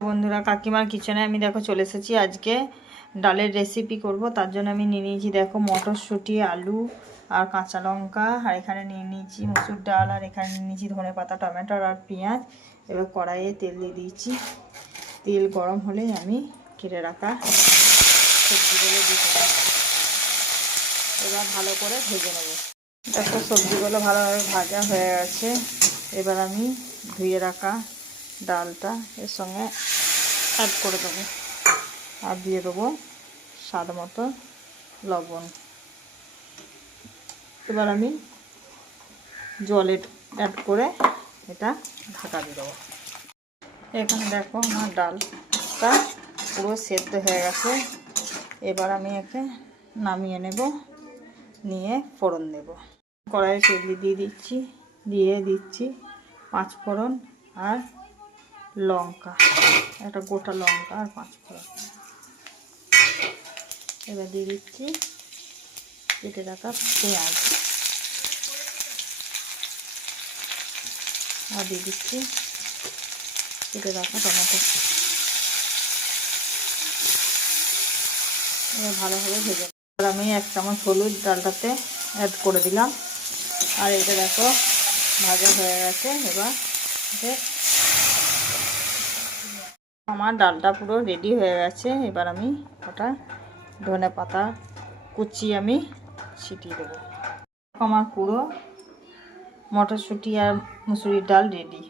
বন্ধুরা, কাকিমার কিচেনে আমি দেখো চলে এসেছি। আজকে ডালের রেসিপি করব। তার জন্য আমি নিয়ে নিয়েছি দেখো মটরশুঁটি, আলু আর কাঁচা লঙ্কা, আর এখানে নিয়ে নিয়েছি মসুর ডাল, আর এখানে নিয়ে নিয়েছি ধনেপাতা, টমেটো আর পেঁয়াজ। এবার কড়াইয়ে তেল দিয়ে দিয়েছি। তেল গরম হলেই আমি কেটে রাখা সবজিগুলো দিয়ে দেবো। এবার ভালো করে ভেজে নেব। দেখো সবজিগুলো ভালোভাবে ভাজা হয়ে গেছে। এবার আমি ধুয়ে রাখা ডালটা এর সঙ্গে অ্যাড করে দেবো, আর দিয়ে দেবো স্বাদ মতো লবণ। এবার আমি জলে অ্যাড করে এটা ঢাকা দিয়ে দেবো। এখানে দেখো আমার ডালটা পুরো সেদ্ধ হয়ে গেছে। এবার আমি একে নামিয়ে নেব, নিয়ে ফোড়ন দেব। কড়াইয়ে তেল দিয়ে দিচ্ছি 5 ফোড়ন আর লঙ্কা, একটা গোটা লঙ্কা আর 5 ফোড়ন। এবার দিয়ে দিচ্ছি কেটে রাখা পেঁয়াজ, আর দিয়ে দিচ্ছি কেটে রাখা টমেটো। এবার ভালোভাবে ভেজে এবার আমি 1 চামচ হলুদ ডালটাতে অ্যাড করে দিলাম। আর এটা দেখো ভাজা হয়ে গেছে। এবার আমার ডালটা পুরো রেডি হয়ে গেছে। এবার আমি ওটা ধনেপাতা কুচি আমি ছিটিয়ে দেবো। আমার পুরো মটরশুঁটি আর মুসুরির ডাল রেডি।